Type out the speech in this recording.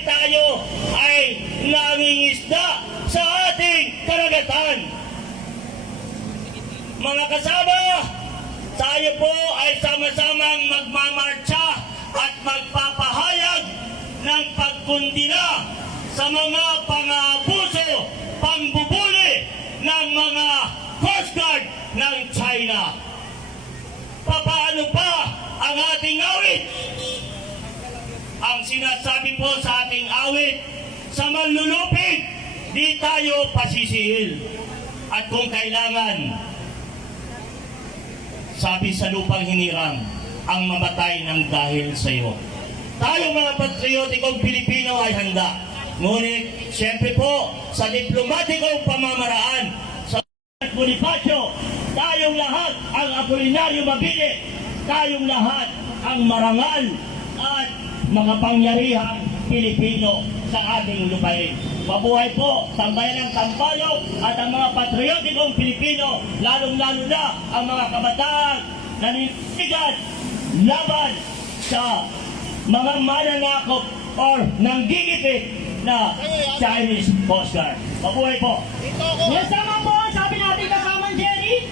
tayo ay nangingisda sa ating karagatan. Mga kasama, tayo po ay sama-samang magmamarcha at magpapahayag ng pagkundina sa mga pang-aabuso, pangbubuli ng mga Coast Guard ng China. Paano pa ang ating awit? Ang sinasabi po sa ating awit, sa manlulupig, di tayo pasisihil. At kung kailangan, sabi sa lupang hinirang, ang mamatay ng dahil sa iyo. Tayo mga patriotikong Pilipino ay handa. Ngunit, siyempre po, sa diplomatikong pamamaraan, sa Bonifacio, tayong lahat ang Apolinario Mabini, tayong lahat ang marangal at mga pangyarihang Pilipino sa ating lupain. Mabuhay po, tambayan ng Sampaloc at ang mga patriotikong Pilipino, lalong-lalo na ang mga kabataan na nanitigad laban sa mga mananakop or nanggigipit na Chinese Coast Guard. Mabuhay po! Yes, tama po. Sabi natin kasamang Jerry,